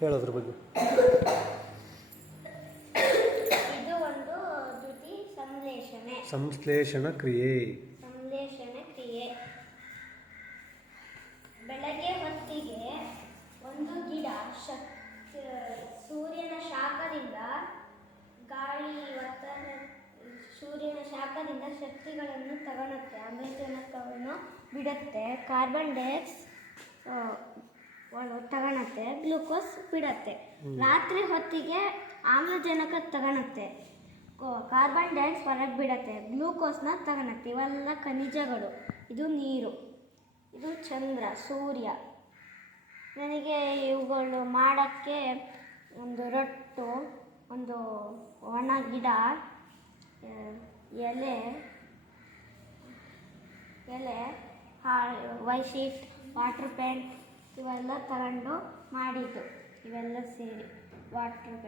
ಹೇಳೋದ್ರ ಬಗ್ಗೆ. ಇದು ಒಂದು ದ್ಯುತಿ ಸಂಶ್ಲೇಷಣ ಕ್ರಿಯೆ. ಬೆಳಗ್ಗೆ ಹೊತ್ತಿಗೆ ಒಂದು ಗಿಡ ಸೂರ್ಯನ ಶಾಖದಿಂದ ಶಕ್ತಿಗಳನ್ನು ತಗೊಳುತ್ತೆ, ಆಮ್ಲಜನಕವನ್ನು ಬಿಡುತ್ತೆ, ಕಾರ್ಬನ್ ಡೈಆಕ್ಸೈಡ್ ತಗೊಳುತ್ತೆ, ಗ್ಲೂಕೋಸ್ ಬಿಡುತ್ತೆ. ರಾತ್ರಿ ಹೊತ್ತಿಗೆ ಆಮ್ಲಜನಕ ತಗೊಳುತ್ತೆ, ಕಾರ್ಬನ್ ಡೈಆಕ್ಸೈಡ್ ಹೊರಗೆ ಬಿಡುತ್ತೆ, ಗ್ಲೂಕೋಸ್ನ ತಗೊಳುತ್ತೆ. ಇವೆಲ್ಲ ಖನಿಜಗಳು. ಇದು ನೀರು, ಇದು ಚಂದ್ರ, ಸೂರ್ಯ. ನನಗೆ ಇವುಗಳು ಮಾಡೋಕ್ಕೆ ಒಂದು ರೊಟ್ಟು, ಒಂದು ಒಣ ಗಿಡ, ಎಲೆ, ವೈಟ್ ಶೀಟ್, ವಾಟರ್ ಪೇಂಟ್ ಇವೆಲ್ಲ ತಗೊಂಡು ಮಾಡಿದ್ದು. ಇವೆಲ್ಲ ಸೇರಿ ವಾಟರ್ ಪೇಂಟ್.